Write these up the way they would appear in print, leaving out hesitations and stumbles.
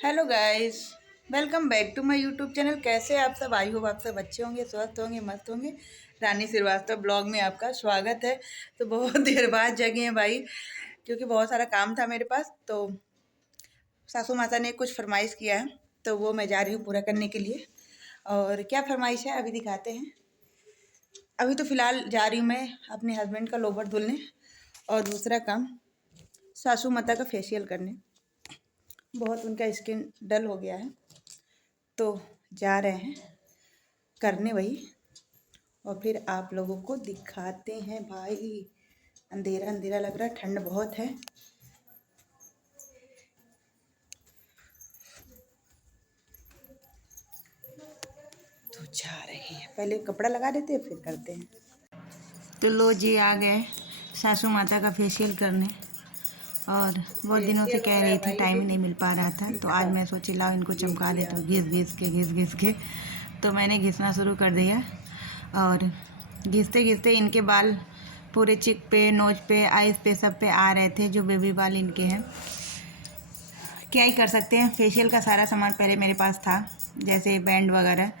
Hello guys, welcome back to my YouTube channel. कैसे आप सब? आई होप आप सब अच्छे होंगे, स्वस्थ होंगे, मस्त होंगे। रानी श्रीवास्तव ब्लॉग में आपका स्वागत है। तो बहुत देर बाद जगे हैं भाई, क्योंकि बहुत सारा काम था मेरे पास। तो सासू माता ने कुछ फरमाइश किया है, तो वो मैं जा रही हूँ पूरा करने के लिए। और क्या फरमाइश है अभी दिखाते हैं। अभी तो फ़िलहाल जा रही हूँ मैं अपने हस्बैंड का लोबर धुलने, और दूसरा काम सासू माता का फेशियल करने। बहुत उनका स्किन डल हो गया है, तो जा रहे हैं करने वही। और फिर आप लोगों को दिखाते हैं भाई। अंधेरा अंधेरा लग रहा है, ठंड बहुत है। तो जा रहे हैं, पहले कपड़ा लगा देते हैं फिर करते हैं। तो लो जी, आ गए सासू माता का फेशियल करने। और बहुत दिनों से कह रही थी, टाइम ही नहीं मिल पा रहा था। तो आज मैं सोची लाओ इनको चमका देता हूँ, घिस घिस के। तो मैंने घिसना शुरू कर दिया, और घिसते घिसते इनके बाल पूरे चिक पे, नोज पे, आइज़ पे, सब पे आ रहे थे, जो बेबी बाल इनके हैं। क्या ही कर सकते हैं, फेशियल का सारा सामान पहले मेरे पास था, जैसे बैंड वगैरह,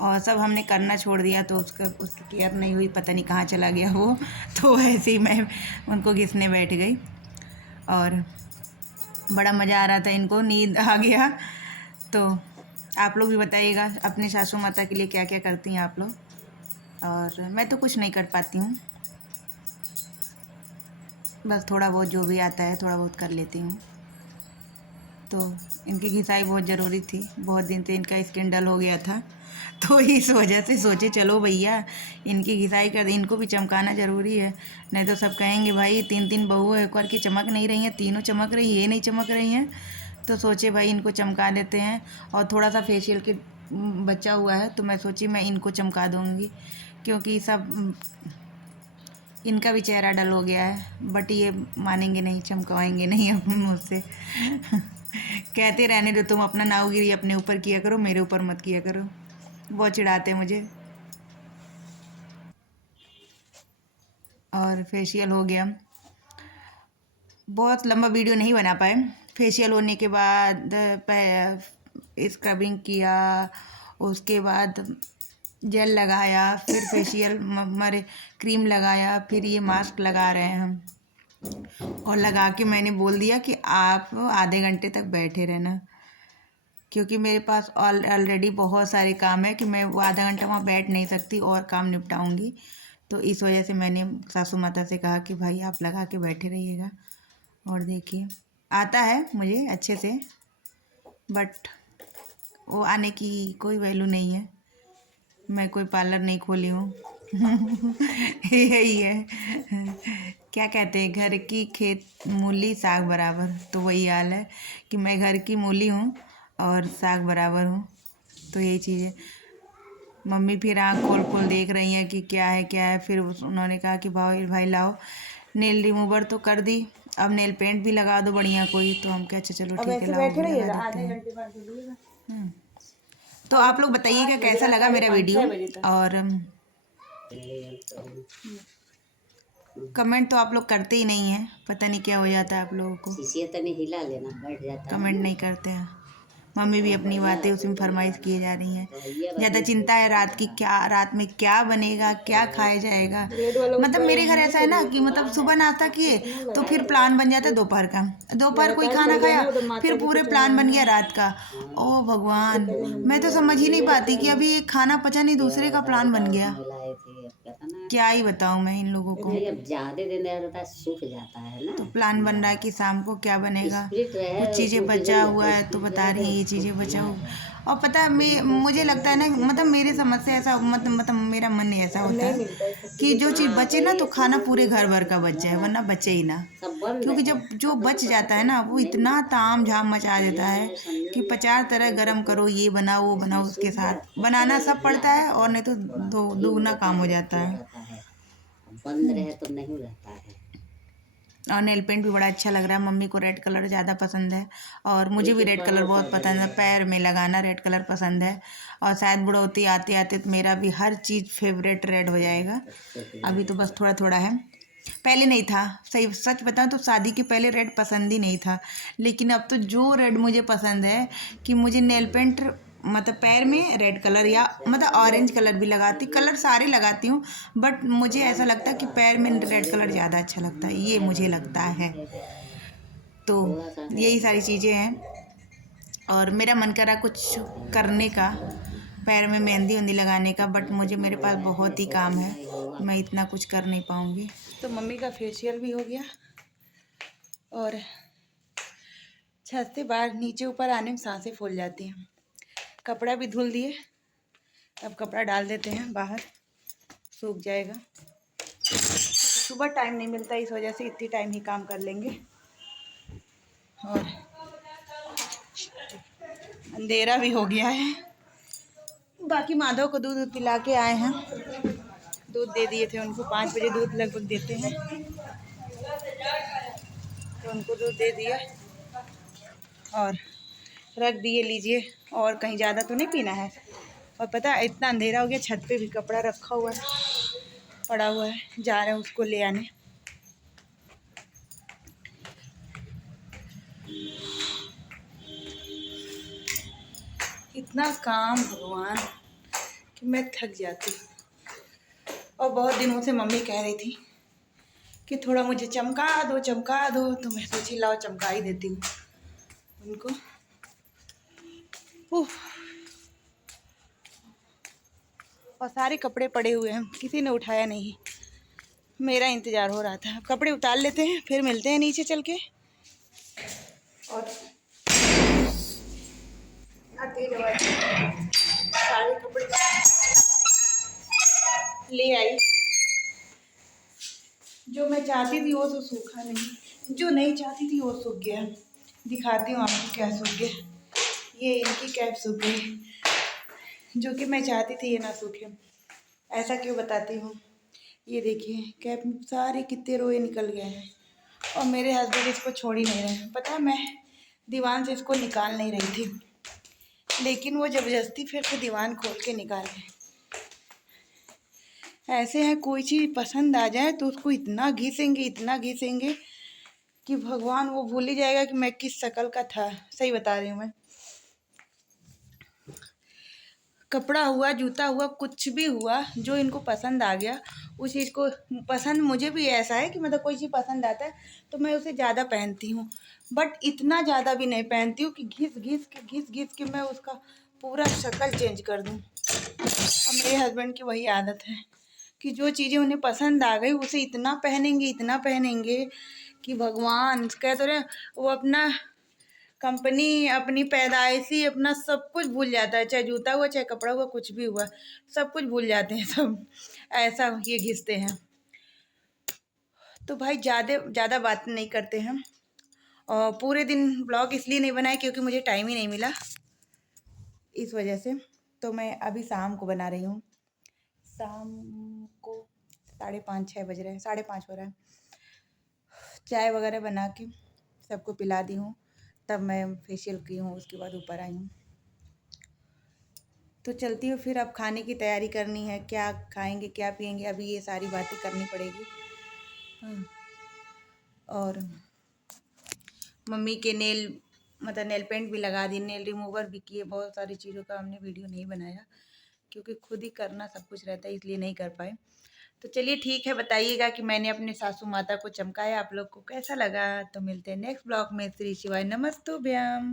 और सब हमने करना छोड़ दिया। तो उसकी केयर नहीं हुई, पता नहीं कहाँ चला गया वो। तो ऐसे ही मैं उनको घिसने बैठ गई, और बड़ा मज़ा आ रहा था, इनको नींद आ गया। तो आप लोग भी बताइएगा अपनी सासू माता के लिए क्या क्या करती हैं आप लोग। और मैं तो कुछ नहीं कर पाती हूँ, बस थोड़ा बहुत जो भी आता है थोड़ा बहुत कर लेती हूँ। तो इनकी घिसाई बहुत ज़रूरी थी, बहुत दिन से इनका स्किन डल हो गया था। तो इस वजह से सोचे चलो भैया इनकी घिसाई कर दे, इनको भी चमकाना ज़रूरी है। नहीं तो सब कहेंगे भाई 3 बहू है, एक बार की चमक नहीं रही हैं, तीनों चमक रही, ये नहीं चमक रही हैं। तो सोचे भाई इनको चमका देते हैं। और थोड़ा सा फेशियल के बचा हुआ है, तो मैं सोची मैं इनको चमका दूँगी, क्योंकि सब इनका भी चेहरा डल हो गया है। बट ये मानेंगे नहीं, चमकवाएंगे नहीं अब मुझसे। कहते रहने दो, तुम अपना नावगिरी अपने ऊपर किया करो, मेरे ऊपर मत किया करो। बहुत चिढ़ाते मुझे। और फेशियल हो गया, बहुत लंबा वीडियो नहीं बना पाए। फेशियल होने के बाद स्क्रबिंग किया, उसके बाद जेल लगाया, फिर फेशियल हमारे क्रीम लगाया, फिर ये मास्क लगा रहे हैं हम। और लगा के मैंने बोल दिया कि आप आधे घंटे तक बैठे रहना, क्योंकि मेरे पास ऑलरेडी बहुत सारे काम है कि मैं वो आधा घंटा वहाँ बैठ नहीं सकती और काम निपटाऊंगी। तो इस वजह से मैंने सासू माता से कहा कि भाई आप लगा के बैठे रहिएगा। और देखिए आता है मुझे अच्छे से, बट वो आने की कोई वैल्यू नहीं है। मैं कोई पार्लर नहीं खोली हूँ। यही है, क्या कहते हैं, घर की खेत मूली साग बराबर। तो वही हाल है कि मैं घर की मूली हूँ और साग बराबर हूँ। तो यही चीज़ है। मम्मी फिर आँख खोल खोल देख रही हैं कि क्या है क्या है। फिर उन्होंने कहा कि भाई भाई लाओ नेल रिमूवर, तो कर दी। अब नेल पेंट भी लगा दो बढ़िया कोई। तो हम क्या, अच्छा चलो ठीक है, लाओ लगा देते हैं। तो आप लोग बताइएगा कैसा लगा मेरा वीडियो। और कमेंट तो आप लोग करते ही नहीं हैं, पता नहीं क्या हो जाता है आप लोगों को, हिला लेना बैठ जाता है, कमेंट नहीं करते हैं। मम्मी भी अपनी बातें उसमें फरमाइश किए जा रही हैं। ज़्यादा चिंता है रात की, क्या रात में क्या बनेगा, क्या खाया जाएगा। मतलब मेरे घर ऐसा है ना कि मतलब सुबह नाश्ता किए तो फिर प्लान बन जाता है दोपहर का, दोपहर कोई खाना खाया, फिर पूरे प्लान बन गया रात का। ओ भगवान, मैं तो समझ ही नहीं पाती कि अभी एक खाना पचा नहीं, दूसरे का प्लान बन गया। क्या ही बताऊँ मैं इन लोगों को। अब ज्यादा दिन रहता है सूख जाता है ना। तो प्लान बन रहा है कि शाम को क्या बनेगा। कुछ चीज़ें बचा हुआ है तो बता रही है ये चीज़ें बचा हुआ। और पता है मैं, मुझे लगता है ना, मतलब मेरे समझ से ऐसा, मतलब मेरा मन ऐसा होता है कि जो चीज़ बचे ना तो खाना पूरे घर भर का बच जाए, वरना बचे ही ना। क्योंकि जब जो बच जाता है ना वो इतना ताम झाम मचा देता है कि 50 तरह गरम करो, ये बनाओ वो बनाओ, उसके साथ बनाना सब पड़ता है, और नहीं तो दोगुना काम हो जाता है। बंद रहे तो नहीं रहता है। और नेल पेंट भी बड़ा अच्छा लग रहा है। मम्मी को रेड कलर ज़्यादा पसंद है, और मुझे भी रेड कलर बहुत पसंद है। पैर में लगाना रेड कलर पसंद है, और शायद बुढ़ौती आते आते तो मेरा भी हर चीज़ फेवरेट रेड हो जाएगा। अभी तो बस थोड़ा थोड़ा है। पहले नहीं था, सही सच बताऊं तो शादी के पहले रेड पसंद ही नहीं था, लेकिन अब तो जो रेड मुझे पसंद है कि मुझे नेल पेंट मतलब पैर में रेड कलर या मतलब ऑरेंज कलर भी लगाती, कलर सारे लगाती हूँ, बट मुझे ऐसा लगता है कि पैर में रेड कलर ज़्यादा अच्छा लगता है, ये मुझे लगता है। तो यही सारी चीज़ें हैं और मेरा मन करा कुछ करने का, पैर में मेहंदी वेंदी लगाने का, बट मुझे मेरे पास बहुत ही काम है, मैं इतना कुछ कर नहीं पाऊँगी। तो मम्मी का फेशियल भी हो गया और छत से बाहर नीचे ऊपर आने में सांसें फूल जाती हैं। कपड़ा भी धुल दिए, अब कपड़ा डाल देते हैं बाहर, सूख जाएगा। सुबह टाइम नहीं मिलता, इस वजह से इतनी टाइम ही काम कर लेंगे। और अंधेरा भी हो गया है। बाकी माधव को दूध पिला के आए हैं, दूध दे दिए थे उनको, 5 बजे दूध लगभग देते हैं, तो उनको दूध दे दिया और रख दिए, लीजिए, और कहीं ज़्यादा तो नहीं पीना है। और पता है इतना अंधेरा हो गया, छत पे भी कपड़ा रखा हुआ है, पड़ा हुआ है, जा रहे हैं उसको ले आने। इतना काम भगवान कि मैं थक जाती हूँ। और बहुत दिनों से मम्मी कह रही थी कि थोड़ा मुझे चमका दो, तो मैं सोची लाओ चमका ही देती हूँ उनको। और सारे कपड़े पड़े हुए हैं, किसी ने उठाया नहीं, मेरा इंतज़ार हो रहा था। कपड़े उतार लेते हैं, फिर मिलते हैं नीचे चल के। और सारे कपड़े ले आई, जो मैं चाहती थी वो तो सूखा नहीं, जो नहीं चाहती थी वो सूख गया। दिखाती हूँ आपको क्या सूख गया। ये इनकी कैप सूख गई, जो कि मैं चाहती थी ये ना सूखे। ऐसा क्यों बताती हूँ, ये देखिए कैप सारे कितने रोए निकल गए हैं और मेरे हस्बैंड इसको छोड़ ही नहीं रहे हैं। पता है मैं दीवान से इसको निकाल नहीं रही थी, लेकिन वो ज़बरदस्ती फिर से दीवान खोल के निकाल गए। ऐसे हैं कोई चीज़ पसंद आ जाए तो उसको इतना घिसेंगे कि भगवान वो भूल ही जाएगा कि मैं किस शक्ल का था। सही बता रही हूँ मैं। कपड़ा हुआ, जूता हुआ, कुछ भी हुआ, जो इनको पसंद आ गया उस चीज़ को पसंद, मुझे भी ऐसा है कि मतलब कोई चीज़ पसंद आता है तो मैं उसे ज़्यादा पहनती हूँ, बट इतना ज़्यादा भी नहीं पहनती हूँ कि घिस के मैं उसका पूरा शक्ल चेंज कर दूँ। अब मेरे हस्बैंड की वही आदत है कि जो चीज़ें उन्हें पसंद आ गई उसे इतना पहनेंगे कि भगवान कह तो रहे, वो अपना कंपनी, अपनी पैदाइशी, अपना सब कुछ भूल जाता है, चाहे जूता हुआ, चाहे कपड़ा हुआ, कुछ भी हुआ, सब कुछ भूल जाते हैं सब। ऐसा ये घिसते हैं। तो भाई ज़्यादा बात नहीं करते हैं। और पूरे दिन ब्लॉग इसलिए नहीं बनाए क्योंकि मुझे टाइम ही नहीं मिला, इस वजह से। तो मैं अभी शाम को बना रही हूँ, शाम को 5:30 6 बज रहे हैं, 5:30 हो रहा है। चाय वगैरह बना के सबको पिला दी हूँ, तब मैं फेशियल की हूँ, उसके बाद ऊपर आई हूँ। तो चलती हूँ फिर, अब खाने की तैयारी करनी है, क्या खाएंगे क्या पिएंगे, अभी ये सारी बातें करनी पड़ेगी। और मम्मी के नेल पेंट भी लगा दी, नेल रिमूवर भी किए, बहुत सारी चीज़ों का हमने वीडियो नहीं बनाया क्योंकि खुद ही करना सब कुछ रहता है, इसलिए नहीं कर पाए। तो चलिए ठीक है, बताइएगा कि मैंने अपने सासू माता को चमकाया, आप लोग को कैसा लगा। तो मिलते हैं नेक्स्ट ब्लॉग में। श्री शिवाय नमस्तुभ्यम।